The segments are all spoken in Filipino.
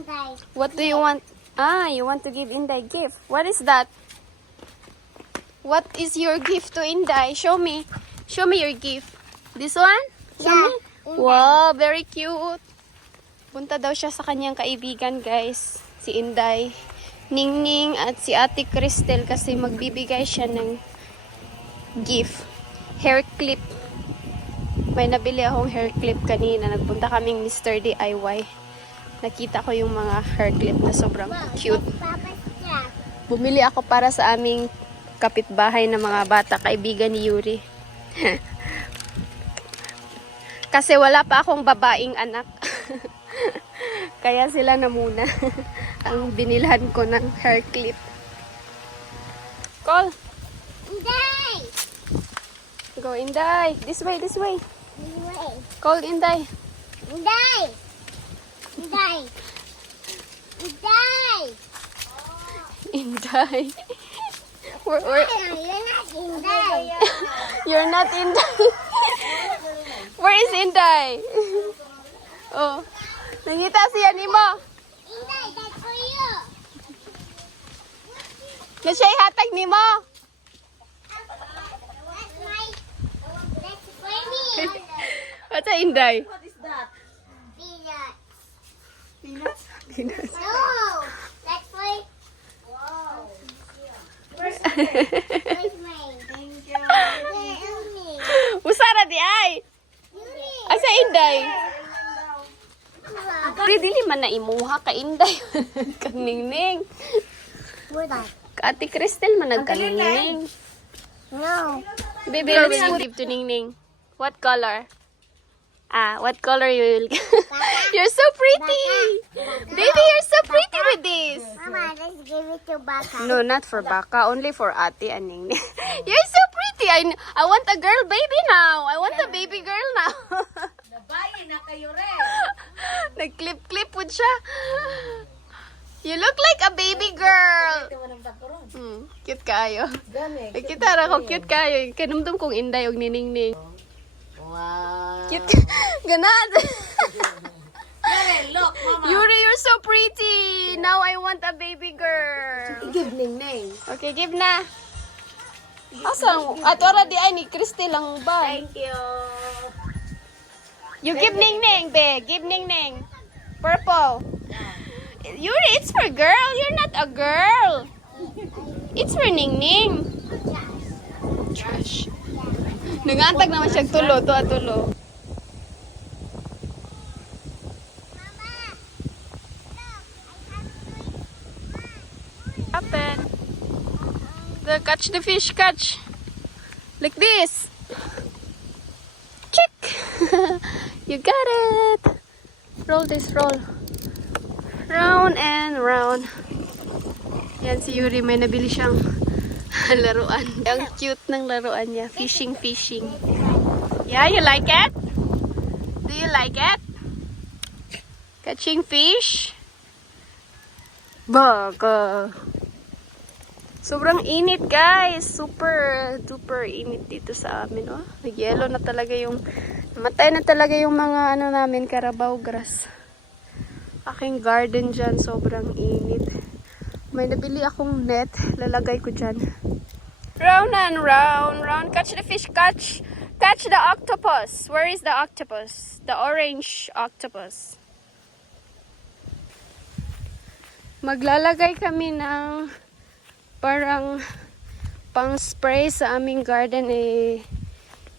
Inday. What do you want? Ah, you want to give Inday gift. What is that? What is your gift to Inday? Show me. Show me your gift. This one? Show Yeah, me. Inday. Wow, very cute. Punta daw siya sa kanyang kaibigan, guys. Si Inday. Ningning at si Ate Cristel kasi magbibigay siya ng gift. Hair clip. May nabili akong hair clip kanina. Nagpunta kaming Mr. DIY. Nakita ko yung mga hair clip na sobrang cute. Bumili ako para sa aming kapitbahay na mga bata, kaibigan ni Yuri. Kasi wala pa akong babaeng anak. Kaya sila na muna ang binilhan ko ng hair clip. Call. Inday. Go, Inday. This way, this way. Inday. Call, Inday. Inday. Inday. Inday. Inday. Where, where, You're not Inday. You're not Inday. Where is Inday? oh. Nangita siya ni mo. Inday, that's for you. Na siya ihatag ni mo. That's my. That's for me. What's Inday? What is that? Peanuts. Peanuts? No. That's for. Wow. Where's. Usara di ay. Yuri. Asa Inday? Di dili man na imuha ka Inday. Kang ningning. Where that? Ka Ate Cristel man nagkaningning. No. Baby, let's give to Ningning. What color? Ah, what color you will You're so pretty. Baby, you're so pretty with this. Mama, let's give it to Baka. No, not for baka. Only for ate and Ningning. You're so pretty. I, I want a girl baby now. I want a baby girl now. Nabayi na kayo rin. Nag-clip-clip po siya. You look like a baby girl. Hmm, cute kayo. Nakita ra ko cute kayo. Kanumdum kong inday og niningning. Wow. Cute. Ganad. Look, mama. Yuri, you're so pretty. Now I want a baby girl. Give Ning Ning. Okay, give na. Asang, at ora di ay ni Christy lang ba? Thank you. You give Ning Ning, be. Give Ning Ning. Purple. Yuri, it's for girl. You're not a girl. It's for Ning Ning. Trash. Nangantag naman siya tulo, to tulo. The catch the fish, catch. Like this. Check. you got it. Roll this, roll. Round and round. Yan si Yuri, may nabili siyang laruan. Ang cute ng laruan niya. Fishing, fishing. Yeah, you like it? Do you like it? Catching fish? Baka. Sobrang init guys. Super duper init dito sa amin. Oh. Nag-yellow na talaga yung namatay na talaga yung mga ano namin Carabao grass. Aking garden dyan. Sobrang init. May nabili akong net. Lalagay ko dyan. Round and round, round. Catch the fish, catch. Catch the octopus. Where is the octopus? The orange octopus. Maglalagay kami ng parang pang spray sa aming garden eh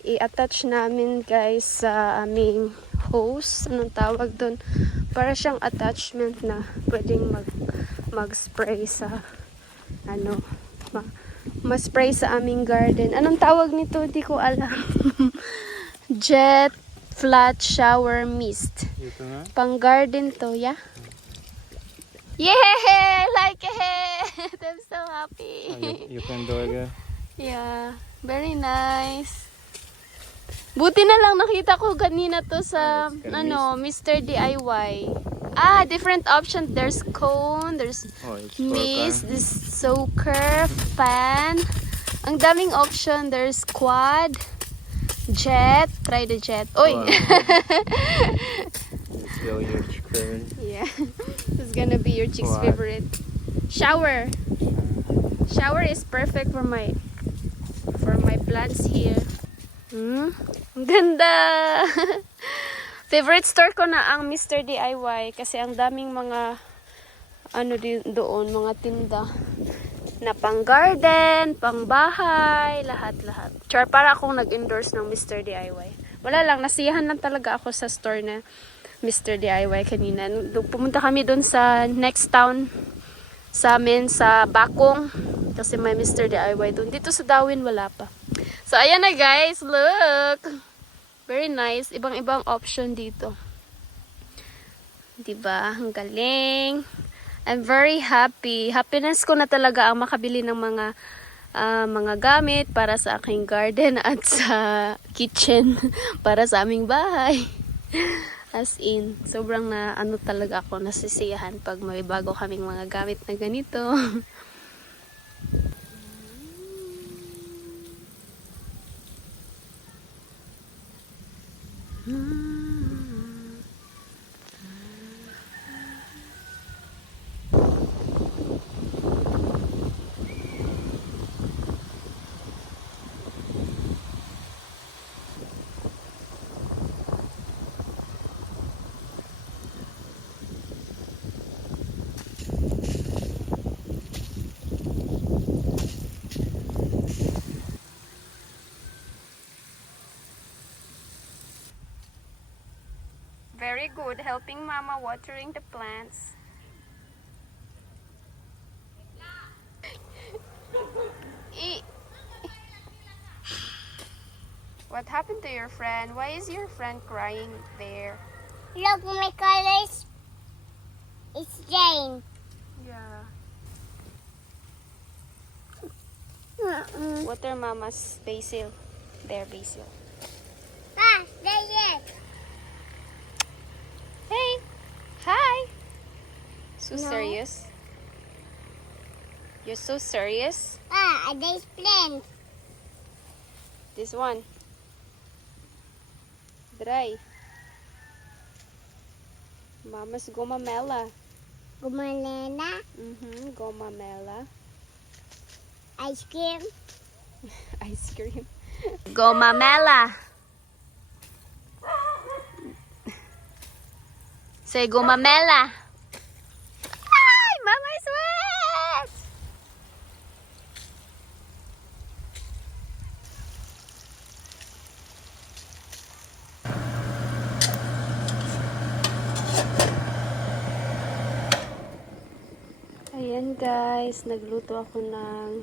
i-attach namin guys sa aming hose. Anong tawag doon para siyang attachment na pwedeng mag mag-spray sa ano ma, ma-spray sa aming garden. Anong tawag nito? Hindi ko alam. Jet flat shower mist. Ito nga. pang garden to yeah yeah like it I'm so happy Ah, you, you can do it. Yeah, very nice. Buti na lang nakita ko kanina to sa kinda ano, Mr. DIY. Ah, different options. There's cone, there's Oh, mist, this soaker, fan. Ang daming option. There's quad, jet. Try the jet. Oy! Oh, It's really huge current. yeah. Is gonna be your chick's What? favorite. Shower. Shower is perfect for my for my plants here. Hmm? Ganda! favorite store ko na ang Mr. DIY kasi ang daming mga ano din doon, mga tinda na pang garden, pang bahay, lahat-lahat. Char, para akong nag-endorse ng Mr. DIY. Wala lang, nasiyahan lang talaga ako sa store na Mr. DIY kanina. Pumunta kami doon sa next town sa amin, sa Bakong. Kasi may Mr. DIY doon. Dito sa Darwin, wala pa. So, ayan na guys. Look! Very nice. Ibang-ibang option dito. Diba? Ang galing. I'm very happy. Happiness ko na talaga ang makabili ng mga ah, mga gamit para sa aking garden at sa kitchen para sa aming bahay. As in, sobrang na ano talaga ako nasisiyahan pag may bago kaming mga gamit na ganito. Very good, helping mama watering the plants. What happened to your friend? Why is your friend crying there? Look, my colors. It's Jane. Yeah. Mm-mm. Water mama's basil. There, basil. So No. serious? You're so serious? Ah, there's plants. This one. Dry. Mama's gomamela. Gumalena. Mm-hmm, gomamela. Ice cream. Ice cream. Gomamela. Say gomamela. Mama is wet. Ayan guys, nagluto ako ng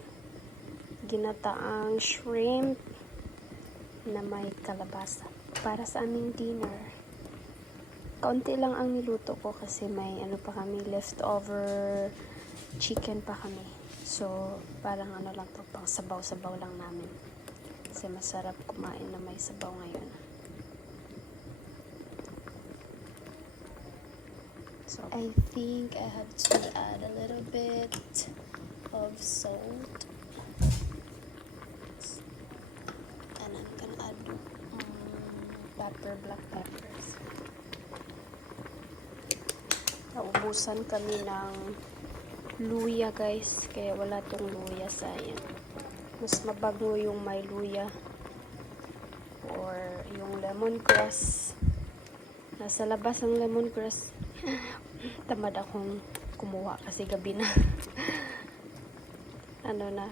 ginataang shrimp na may kalabasa para sa aming dinner. Kaunti lang ang niluto ko kasi may ano pa kami leftover chicken pa kami. So, parang ano lang to, pang sabaw-sabaw lang namin. Kasi masarap kumain na may sabaw ngayon. So, I think I have to add a little bit of salt. And I'm gonna add um, pepper, black peppers. Naubusan kami ng luya guys, kaya wala tong luya sayang. Mas mabago yung may luya or yung lemongrass. Nasa labas ang lemongrass. Tamad akong kumuha kasi gabi na. ano na,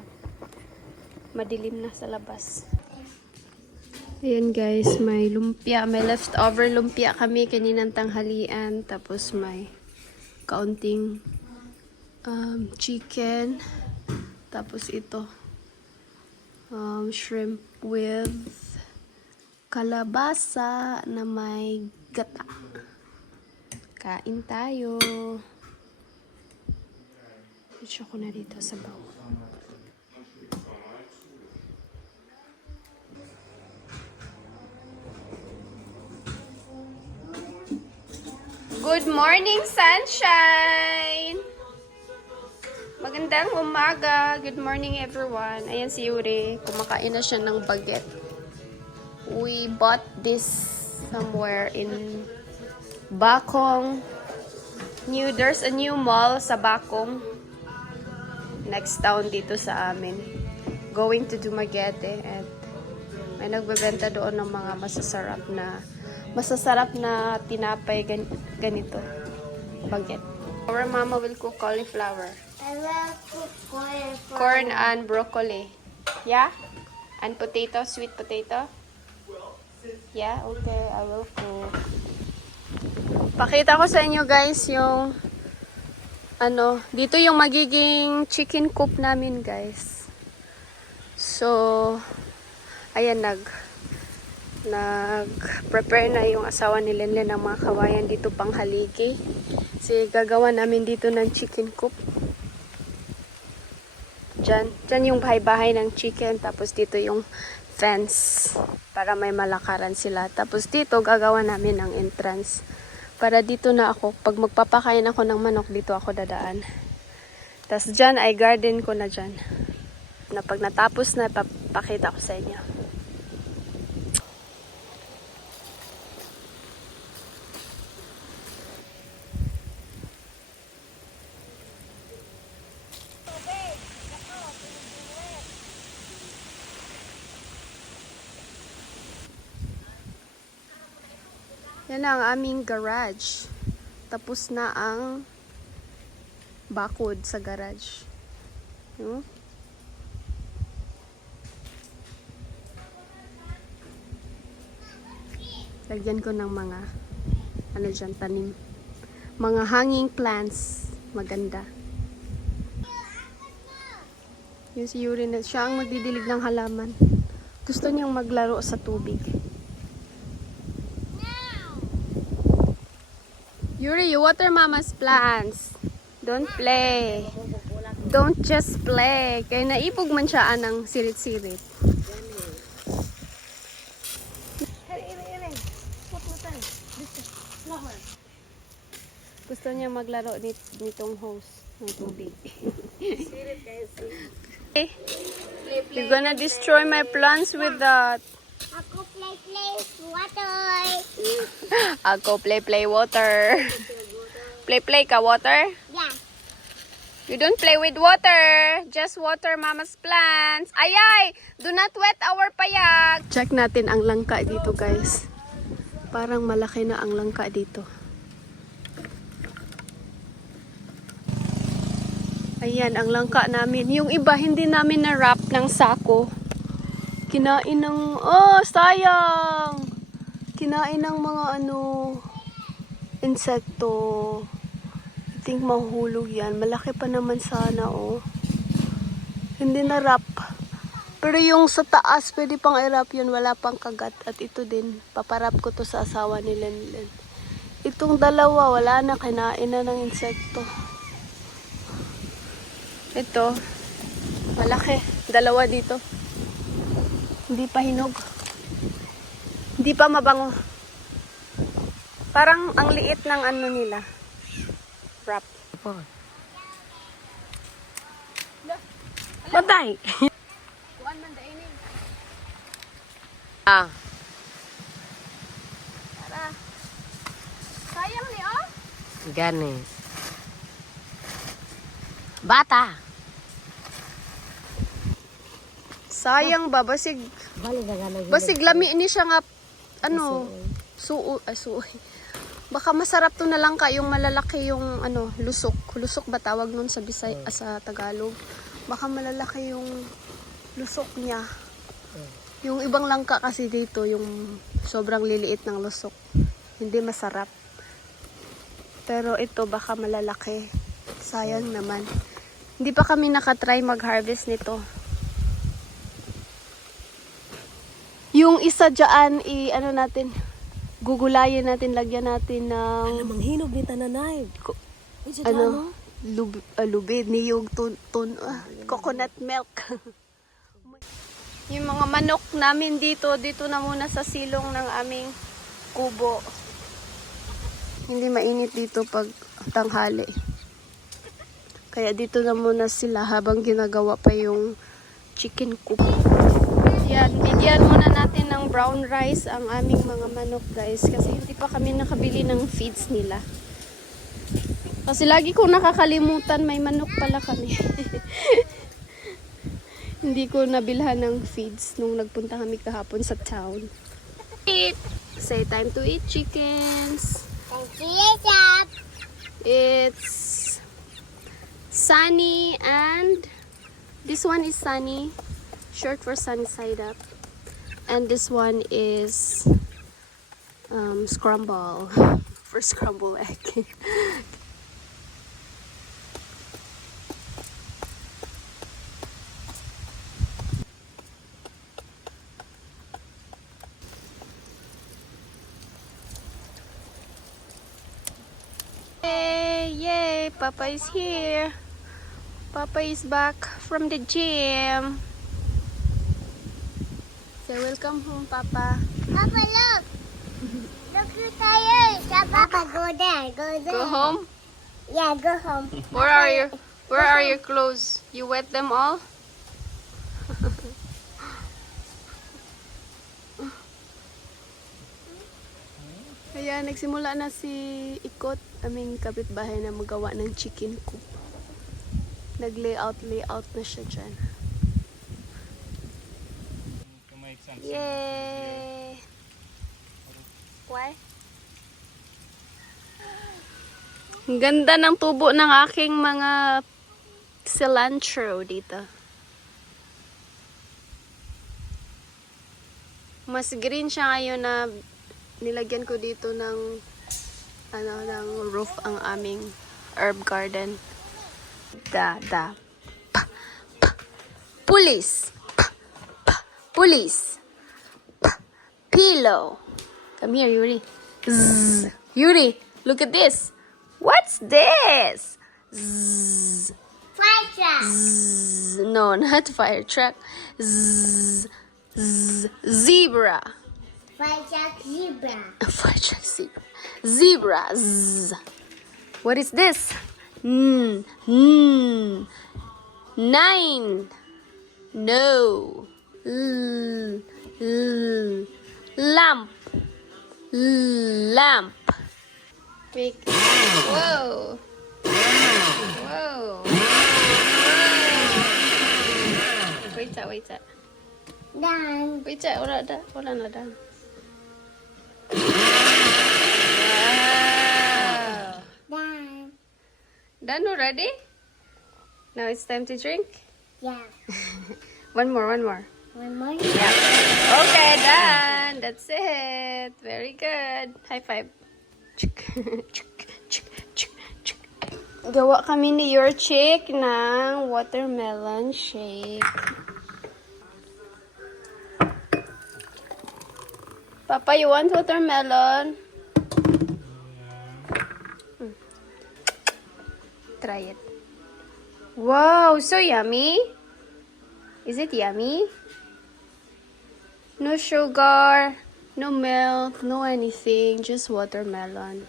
madilim na sa labas. Ayan guys, may lumpia, may leftover lumpia kami kaninang tanghalian. Tapos may kaunting um, chicken. Tapos ito, um, shrimp with kalabasa na may gata. Kain tayo. Itcho ko na dito sa baw. Good morning, sunshine! Magandang umaga. Good morning, everyone. Ayan si Yuri. Kumakain na siya ng baguette. We bought this somewhere in Bakong. new, there's a new mall sa Bakong. Next town dito sa amin. Going to Dumaguete and may nagbebenta doon ng mga masasarap na masasarap na tinapay gan- ganito. Baget. Our mama will cook cauliflower. I will cook for Corn and broccoli. Yeah? And potato, sweet potato? Yeah, okay. I will cook. Pakita ko sa inyo guys yung ano, dito yung magiging chicken coop namin guys. So, ayan nag nag-prepare na yung asawa ni Lenlen ng mga kawayan dito pang haligi. Kasi gagawa namin dito ng chicken coop. Diyan, diyan yung bahay-bahay ng chicken. Tapos dito yung fence para may malakaran sila. Tapos dito gagawa namin ng entrance. Para dito na ako, pag magpapakain ako ng manok, dito ako dadaan. Tapos dyan ay garden ko na dyan. Na pag natapos na, papakita ko sa inyo. Yan ang aming garage. Tapos na ang bakod sa garage. No? Lagyan ko ng mga ano dyan, tanim. Mga hanging plants. Maganda. Yung si Yuri na siya ang magdidilig ng halaman. Gusto niyang maglaro sa tubig. Yuri, you water mama's plants. Don't play. Don't just play. Kaya naipog man siya ng sirit-sirit. Gusto niya maglaro nit nitong hose ng tubig. You're gonna destroy my plants with that. Ako play play water. Ako play play water. Play play ka water? Yeah. You don't play with water. Just water mama's plants. Ayay! Do not wet our payag. Check natin ang langka dito, guys. Parang malaki na ang langka dito. Ayan, ang langka namin. Yung iba, hindi namin na-wrap ng sako. Kinain ng... Oh, sayang! Kinain ng mga ano... Insekto. I think mahulog yan. Malaki pa naman sana, oh. Hindi na wrap. Pero yung sa taas, pwede pang i-wrap yun. Wala pang kagat. At ito din, paparap ko to sa asawa ni Lenlen. Itong dalawa, wala na. Kinain na ng insekto. Ito, malaki. Dalawa dito. Hindi pa hinog. Hindi pa mabango. Parang ang liit ng ano nila. Wrap. Patay. Kuan man dainin. Ah. Tara. Sayang ni oh. Gani. Bata. Sayang ba basig basig lami ni siya nga ano suu ay suoy. Baka masarap to na lang ka yung malalaki yung ano lusok. Lusok ba tawag nun sa Bisay ah, sa Tagalog? Baka malalaki yung lusok niya. Yung ibang langka kasi dito yung sobrang liliit ng lusok. Hindi masarap. Pero ito baka malalaki. Sayang naman. Hindi pa kami nakatry mag-harvest nito. Yung isa dyan, i, ano natin, gugulayin natin, lagyan natin ng, Manghinog ni tananay. Ko- Ano? ano, lub, uh, lubid, niyog, tun, tun, ah, coconut milk. yung mga manok namin dito, dito na muna sa silong ng aming kubo. Hindi mainit dito pag tanghali. Kaya dito na muna sila habang ginagawa pa yung chicken coop. Yan, bigyan muna natin ng brown rice ang aming mga manok guys kasi hindi pa kami nakabili ng feeds nila. Kasi lagi kong nakakalimutan, may manok pala kami. Hindi ko nabilhan ng feeds nung nagpunta kami kahapon sa town. Eat! Say time to eat chickens. Thank you, Chap. It's sunny and this one is sunny, short for sunny side up. And this one is um, scramble for scramble egg. Yay! Yay! Papa is here. Papa is back from the gym. Say welcome home, Papa. Papa, look. Look the tires. Papa, go there. Go there. Go home. Yeah, go home. Where are your Where are your clothes? You wet them all? Kaya nagsimula na si Ikot, aming kapitbahay na magawa ng chicken coop. Nag-layout, layout na siya dyan. Yay! Why? Ganda ng tubo ng aking mga cilantro dito. Mas green siya ngayon na nilagyan ko dito ng ano ng roof ang aming herb garden. Da da. Pa, pa. Police. Pa, pa. Police. Pillow. Come here, Yuri. Zzz. Yuri, look at this. What's this? Zzz. Fire truck. Zzz. No, not fire truck. Zzz. Zzz. Zebra. Fire truck zebra. Fire truck zebra. Zebra. Zzz. What is this? Mm. Mm. Nine. No. L. L. Lamp. Lamp. Big. Whoa. Whoa. Wait a, wait a. Done. Wait a, wala da, wala na da. Wow. Done. Done already? Now it's time to drink? Yeah. One more, one more. One more. Yeah. Okay, done. That's it. Very good. High five. Gawa kami ni Your Chick ng watermelon shake. Papa, you want watermelon? Hmm. Try it. Wow, so yummy. Is it yummy? No sugar, no milk, no anything, just watermelon.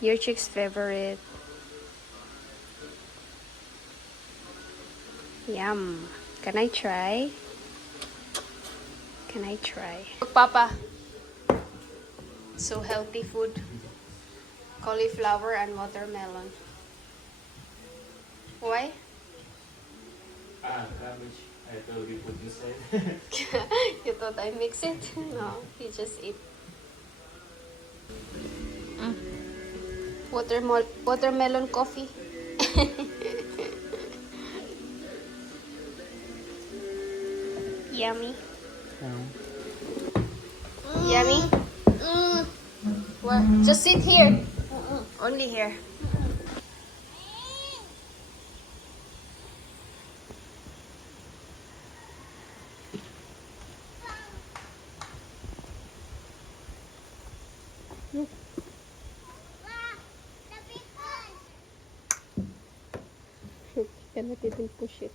Your chick's favorite. Yum. Can I try? Can I try? Look, Papa. So healthy food. Cauliflower and watermelon. Why? ah cabbage. I told you put inside. you thought I mix it? No, you just eat. Mm. Watermel watermelon coffee. Yummy. Yummy. Mm. What? Just sit here. Only here. Cannot even push it.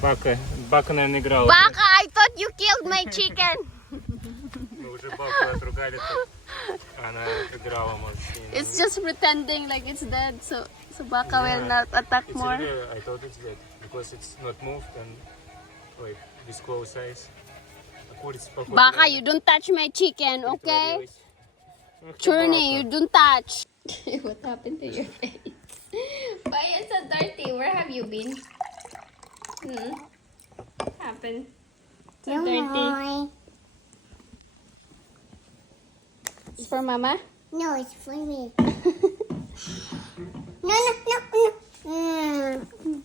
Бака, Бака, наверное, играла. Baka, I thought you killed my chicken. Мы уже Баку отругали, так она играла, может, с ним. It's just pretending like it's dead, so so Baka will Yeah. not attack It's more. really, I thought it's dead, because it's not moved and, like, this close size. А курица, походу, Baka, you don't touch my chicken, okay? притворилась. Journey, you don't touch. what happened to your face? Why it's so dirty? Where have you been? Hmm? What happened? So dirty. Boy. It's for mama? No, it's for me. no, no, no, no. Mm.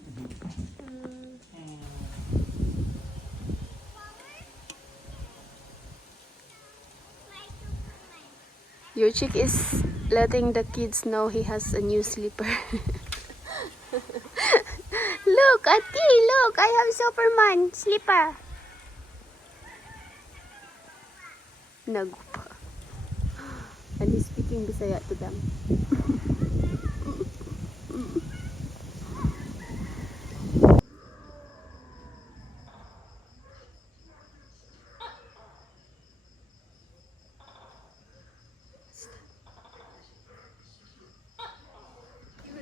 Your chick is letting the kids know he has a new slipper. look, Ati, look, I have Superman slipper. Nagupa. And he's speaking Bisaya to them.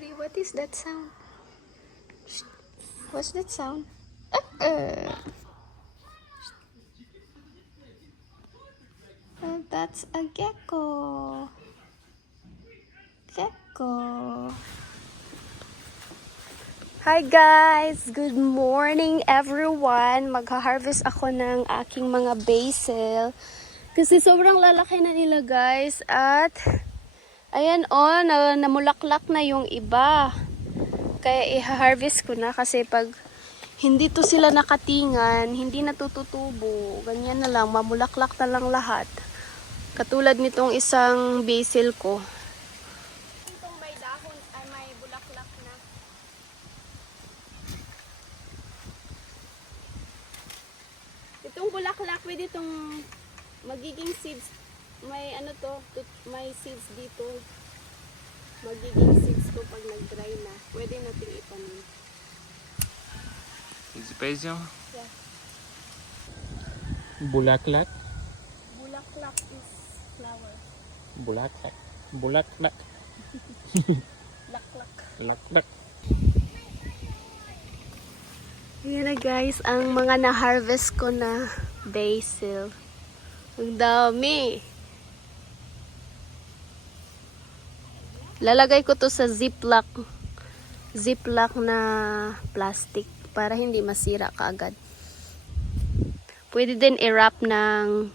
Yuri, what is that sound? What's that sound? Uh, uh, that's a gecko. Gecko. Hi guys! Good morning everyone! Magha-harvest ako ng aking mga basil. Kasi sobrang lalaki na nila guys. At Ayan oh, na, namulaklak na yung iba. Kaya i-harvest ko na kasi pag hindi to sila nakatingan, hindi natututubo. Ganyan na lang, mamulaklak na lang lahat. Katulad nitong isang basil ko. Itong may dahon ay may bulaklak na. Itong bulaklak, pwede itong magiging seeds may ano to, may seeds dito. Magiging seeds to pag nag-dry na. Pwede nating itanim. Is basil? Yeah. Bulaklak? Bulaklak is flower. Bulaklak. Bulaklak. Laklak. Laklak. Yan na guys, ang mga na-harvest ko na basil. Ang dami. Lalagay ko to sa ziplock. Ziplock na plastic para hindi masira kaagad. Pwede din i-wrap ng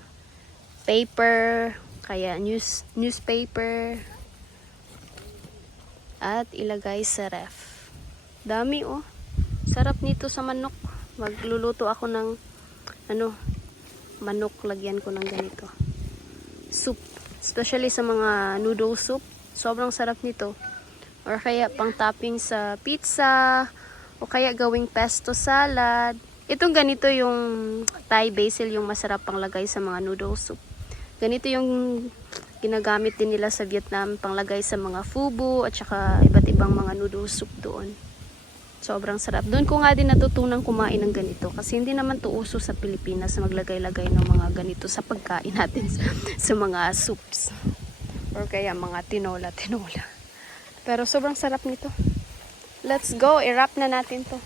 paper, kaya news, newspaper, at ilagay sa ref. Dami oh. Sarap nito sa manok. Magluluto ako ng ano, manok lagyan ko ng ganito. Soup. Especially sa mga noodle soup. Sobrang sarap nito. Or kaya pang topping sa pizza. O kaya gawing pesto salad. Itong ganito yung Thai basil yung masarap pang lagay sa mga noodle soup. Ganito yung ginagamit din nila sa Vietnam panglagay sa mga fubu at saka iba't ibang mga noodle soup doon. Sobrang sarap. Doon ko nga din natutunang kumain ng ganito kasi hindi naman to uso sa Pilipinas na maglagay-lagay ng mga ganito sa pagkain natin sa, sa mga soups. Or kaya mga tinola-tinola. Pero sobrang sarap nito. Let's go. I-wrap na natin to.